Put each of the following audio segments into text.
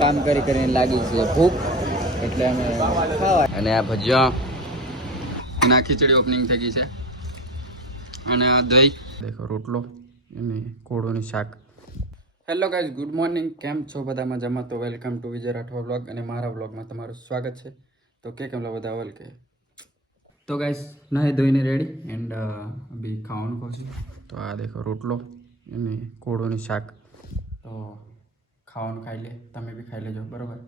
કામ કરીને લાગી છે ભૂખ એટલે અમે ખાવા. અને આ ભજીયા અને આ ખીચડી ઓપનિંગ થઈ ગઈ છે અને આ દહીં દેખો રોટલો અને કોળોની શાક. Hello guys, good morning. કેમ છો બધા મજામાં? તો welcome to Vijay Rathwa vlog અને મારા વ્લોગમાં તમારું સ્વાગત છે. તો કેમ બધા ઓલ કે તો ગાઈઝ નાહી ધોઈને રેડી એન્ડ અભી ખાવાનું ખાઉં છું. તો આ દેખો રોટલો અને કોળોની શાક. તો ખાવાનું ખાઈ લે, તમે બી ખાઈ લેજો બરોબર.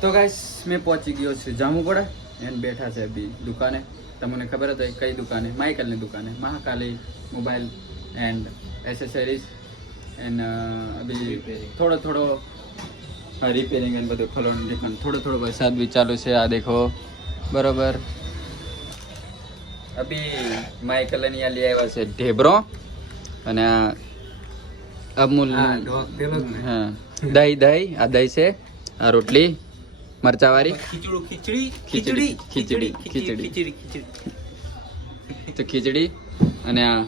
તો ગાઈસ મેં પહોંચી ગયો છું જામુપડા એન્ડ બેઠા છે અભી દુકાને. તમને ખબર હતી કઈ દુકાને? માઇકલની દુકાને, Mahakali mobile and accessories and અભી થોડો રિપેરિંગ એન્ડ બધું ખોલવાનું દુકાન. થોડો વરસાદ બી ચાલુ છે આ દેખો બરોબર. અભી માઇકલની આ લઈ આવ્યા છે ઢેબરો અને આ અમૂલ હા દહીં આ દહીં છે, આ રોટલી મરચાવાળી ખીચડી અને આ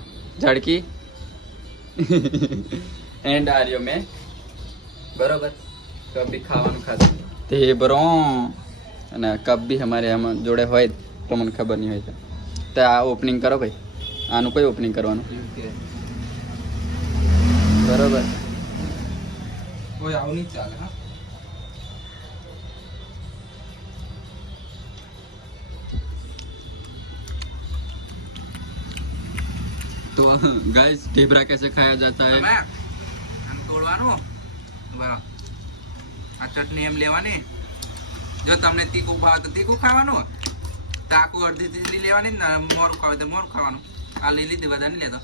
ઝાડકી એન્ડ આર્યો મેં બરોબર. તો અભી ખાવાનું ખાધું ઢેબરો અને કપ બી અમારે આમાં જોડે હોય તો મને ખબર નહીં હોય તો આ ઓપનિંગ કરો ભાઈ. આનું કઈ ઓપનિંગ કરવાનું બરોબર? આવું નહીં ચાલે. હા तो गाइस ढेबरा कैसे खाया जाता है? આમ તોડવાનું બરાબર. આ ચટણી એમ લેવાની. જો તમને તીખું ભાવે તો તીખું ખાવાનું, તાકું અડધી ચીલી લેવાની, ને મોરું ખાવે તો મોરું ખાવાનું. આ લઈ લીધી, બધા નહીં લેતો.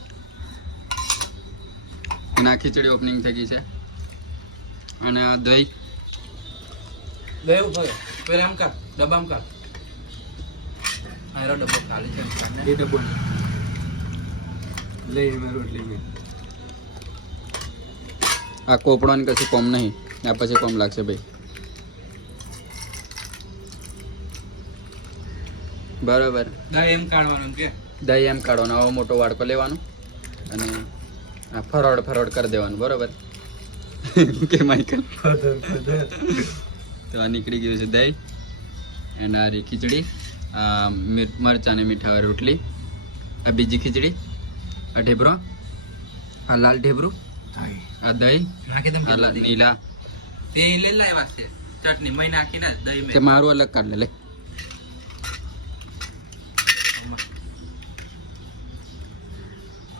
ના ખીચડી ઓપનિંગ થઈ ગઈ છે અને આ દહીં ગયું ભાઈ પેલા આમ કર ડબ્બામાં કર. મારો ડબ્બો ખાલી છે એ ડબ્બો લઈ મેં રોટલી મેં. આ કોપડાની કશું કોમ નહીં, આ પછી કોમ લાગશે ભાઈ બરોબર. દહીં એમ કાઢવાનું કે દહીં એમ કાઢવાનું. આવો મોટો વાડકો લેવાનો અને આ ફરોડ કરી દેવાનું બરોબર કે માઇકલ? તો આ નીકળી ગયું છે દહીં એન્ડ આ રહી ખીચડી, આ મરચાં ને મીઠા રોટલી, આ બીજી ખીચડી, આ ઢેબરો, આ લાલ ઢેબરું, આ દહીં, આ નીલા તે લઈ લાવ્યા છે ચટણી મહી નાખીને દહીં તે મારું અલગ કાઢ લે.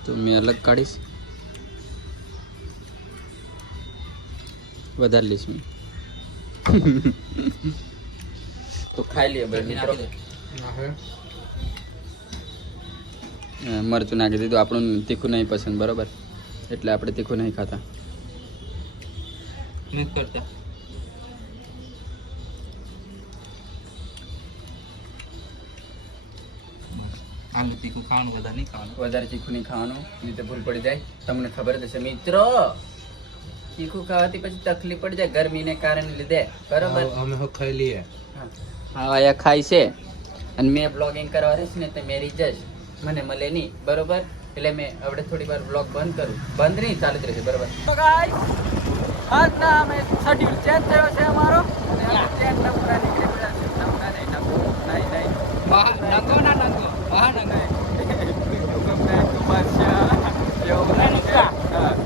તો મેં અલગ કાઢીશ, વધારે લઈશ મેં. તો ખાઈ લઈએ ભાઈ મિત્રો. મરચું નાખી દીધું. આપણું તીખું નહીં પસંદ બરોબર, એટલે આપણે તીખું નહીં ખાતા. મિક્સ કરતા આલુ તીખું ખાવાનું, વધારે નહીં ખાવાનું. વધારે તીખું નહીં ખાવાનું, નહીં તો ભૂલ પડી જાય. તમને ખબર જ હશે મિત્રો, તીખું ખાવાથી પછી તકલીફ પડી જાય ગરમીને કારણે લીધે બરોબર. અમે ખાઈ લઈએ. હા અહીંયા ખાય છે અને મેં બ્લોગિંગ કરવા રહીશ ને તો મેરી જશ મને મળે નહીં બરોબર. એટલે મેં હવે થોડી વાર બ્લોગ બંધ કરું. બંધ નહીં, ચાલુ જ રહેશે બરોબર. તો ગાઈસ આજના અમે શેડ્યુલ ચેન્જ થયો છે અમારો અને અમે ચેન્જ નંબર નીકળી પડ્યા છે. નંબર નહીં નંગો ના નંગો હા નંગો ગમે કુમાશા યો રનિકા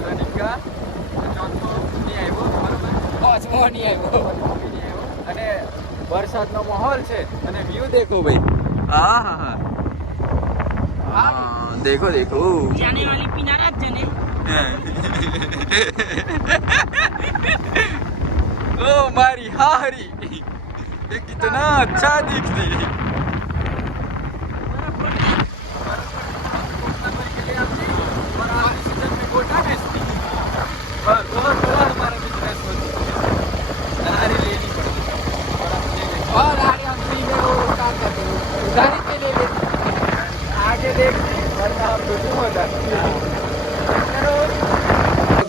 રનિકા ચોથો નહીં આવ્યો બરોબર, પાંચમો નહીં આવ્યો અને વરસાદનો માહોલ છે અને વ્યૂ દેખો ભાઈ. હા હા હા देखो देखो जाने वाली पिनारा जने ओ मारी हारी ये कितना अच्छा दिखती है.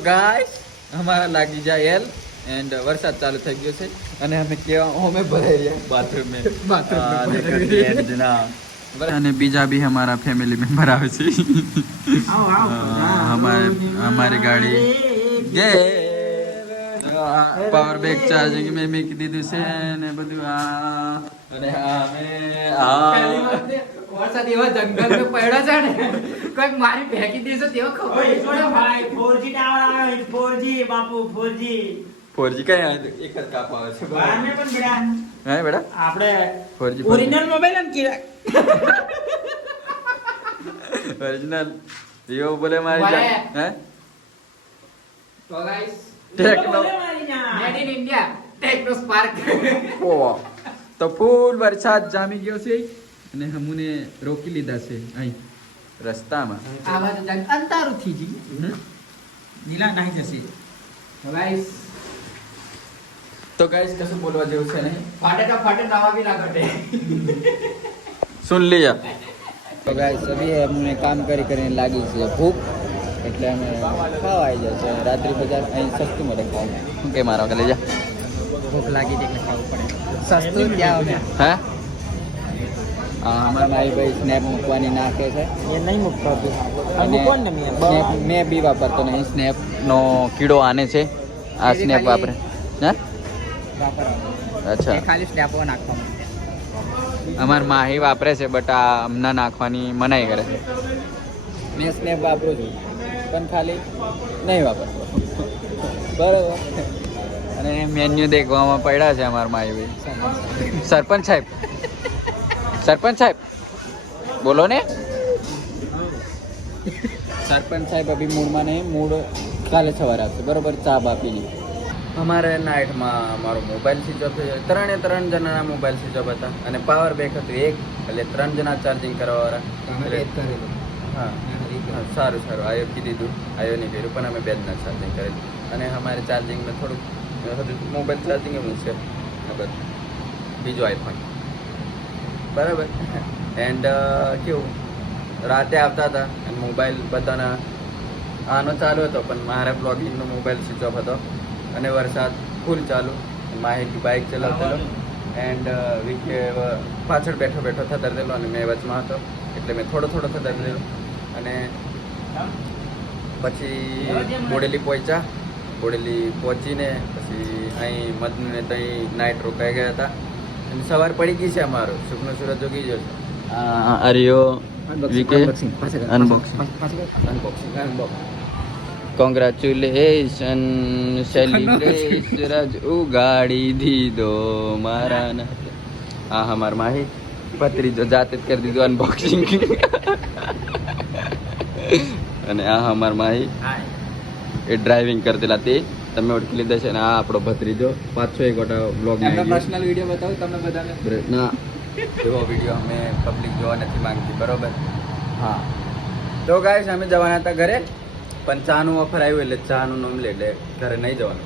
ગાઈસ અમારા લાગી જાય એલ એન્ડ વરસાદ ચાલુ થઈ ગયો છે અને અમે કેવા અમે ભરાઈ રહ્યા બાથરૂમ અને બીજા भी हमारा फैमिली मेंबर આવે છે. हमारी गाड़ी ये પાવર બેંક ચાર્જિંગ મેં મૂકી દીધું છે ને બધું અને વરસાદ એવા જંગલ પડ્યો છે ને કોઈક મારી ફેંકી દેશે તેવો ખબર ભાઈ 4G ટાવર આવે 4G બાપુ 4G 4G કઈ આવે એક જ કાપ આવે છે બારને પણ બેડા હે બેટા આપણે 4G ઓરિજિનલ મોબાઈલ એમ કે ઓરિજિનલ વિવો બોલે મારી જાન હે તો guys techno made in India techno spark ઓવા તો ફૂલ વરસાદ જામી ગયો છે અને હમુને રોકી લીધા છે અહીં રસ્તામાં આ બાજુ જંગ અંધારું થઈ ગયું નીલા નાહી જશે તો ગાઈસ તો ગાઈસ કશું બોલવા જેવું છે નહીં ફાટે નવા भी ना घटे સુન લીયા તો ગાઈસ અભી અમને કામ કરીને લાગી છે ભૂખ એટલે અમે ખાવા આવી જાય છે રાત્રિ બજાર અહીં સસ્તું મળે ખાવા શું કે મારો કે લઈ જા ભૂખ લાગી એટલે ખાવું પડે સસ્તું ત્યાં અમે હે અમારા મારી ભાઈ સ્નેપ મૂકવાની નાખે છે એ નહીં મૂકતો અને સ્નેપ મેં બી વાપરતો નહીં સ્નેપ નો કીડો આને છે આ સ્નેપ વાપરે હે અચ્છા એ ખાલી સ્નેપો નાખવાનું અમાર માહી વાપરે છે બટ આ અમને નાખવાની મનાઈ કરે છે મેં સ્નેપ વાપરું છું પણ ખાલી નહીં વાપરતો બરાબર અને મેન્યુ દેખવામાં પડ્યા છે અમારા માહી ભાઈ સરપંચ સાહેબ બોલો ને સરપંચ સાહેબ અભી મૂડમાં નહીં મૂડ કાલે સવારે આપશે બરાબર ચા આપીને અમારે નાઇટમાં અમારો મોબાઈલ સ્વિચ ઓફ થઈ જાય ત્રણ જણાના મોબાઈલ સ્વિચ ઓફ હતા અને પાવર બેંક હતું એક એટલે 3 જણા ચાર્જિંગ કરવાવાળા હા સારું આ આપી દીધું આયો નહીં કર્યું પણ અમે 2 જણા ચાર્જિંગ કરેલું અને અમારે ચાર્જિંગમાં થોડુંક મોબાઈલ ચાર્જિંગ એવું છે બધું બીજો આઈફોન બરાબર એન્ડ કેવું રાતે આવતા હતા અને મોબાઈલ બધાના આનો ચાલુ હતો પણ મારા બ્લોગિંગનો મોબાઈલ સ્વિચ ઓફ હતો અને વરસાદ ફૂલ ચાલુ માહિતી બાઇક ચલાવતેલો એન્ડ વિકે પાછળ બેઠો થતરતેલો અને મેં વચમાં હતો એટલે મેં થોડો થતરતેલો અને પછી બોડેલી પહોંચીને પછી અહીં મદનુને ત્યાં નાઇટ રોકાઈ ગયા હતા અને સવાર પડી ગઈ છે અમારો સુખનો સૂરજ જોગી ગયો છે આર્યો વિકે અનબોક્સિંગ કોંગ્રેચ્યુલેશન સેલિબ્રેશન ઉગાડી દીધો મારા હા હમાર માહી ભત્રીજો જાતે જ કરી દીધું અનબોક્સિંગ અને આ હમાર માહી એ ડ્રાઇવિંગ કરતેલા તે તમે ઓળખી લીધા છે અને આ આપણો ભત્રીજો પાછો એક ગોટા બ્લોગ પર્સનલ વિડિયો બતાવું તમને બધાને ના એવો વિડીયો અમે પબ્લિક જોવા નથી માંગતી બરોબર હા તો ગાઈસ અમે જવાના હતા ઘરે પણ ચાનું ઓફર આવ્યું એટલે ચાનું નામ લે એટલે ઘરે નહીં જવાનું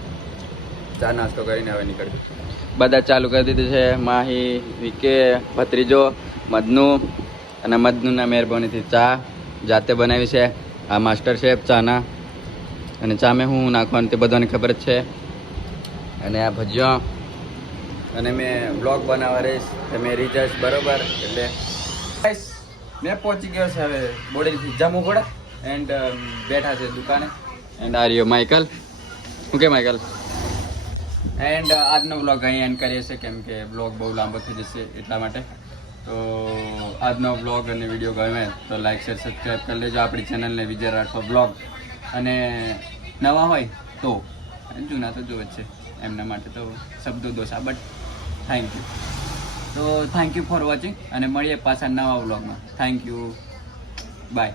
ચા નાસ્તો કરીને હવે નીકળ્યું બધા ચાલુ કરી દીધું છે માહી વિકે ભત્રીજો મદનુ અને મદનુના મહેરબાનીથી ચા જાતે બનાવી છે આ માસ્ટર શેફ ચાના અને ચા મેં હું નાખવાનું તે બધાને ખબર જ છે અને આ ભજીયા અને મેં બ્લોગ બનાવવા રહીશ તમે રીજશ બરોબર એટલે મેં પહોંચી ગયો છે હવે બોડેલીથી જામું પડે એન્ડ બેઠા છે દુકાને એન્ડ આર્યો માઇકલ શું કે માઇકલ એન્ડ આજનો બ્લોગ અહીં એન્ડ કરીએ છીએ કેમ કે બ્લોગ બહુ લાંબો થઈ જશે એટલા માટે તો આજનો બ્લોગ અને વિડીયો ગમે તો લાઈક શેર સબસ્ક્રાઈબ કરી લેજો આપણી ચેનલને વિજય રાઠવા બ્લોગ અને નવા હોય તો જૂના તો જોવે જ છે એમના માટે તો શબ્દો દોષા બટ થેન્ક યુ તો થેન્ક યુ ફોર વોચિંગ અને મળીએ પાછા નવા બ્લોગમાં થેન્ક યુ બાય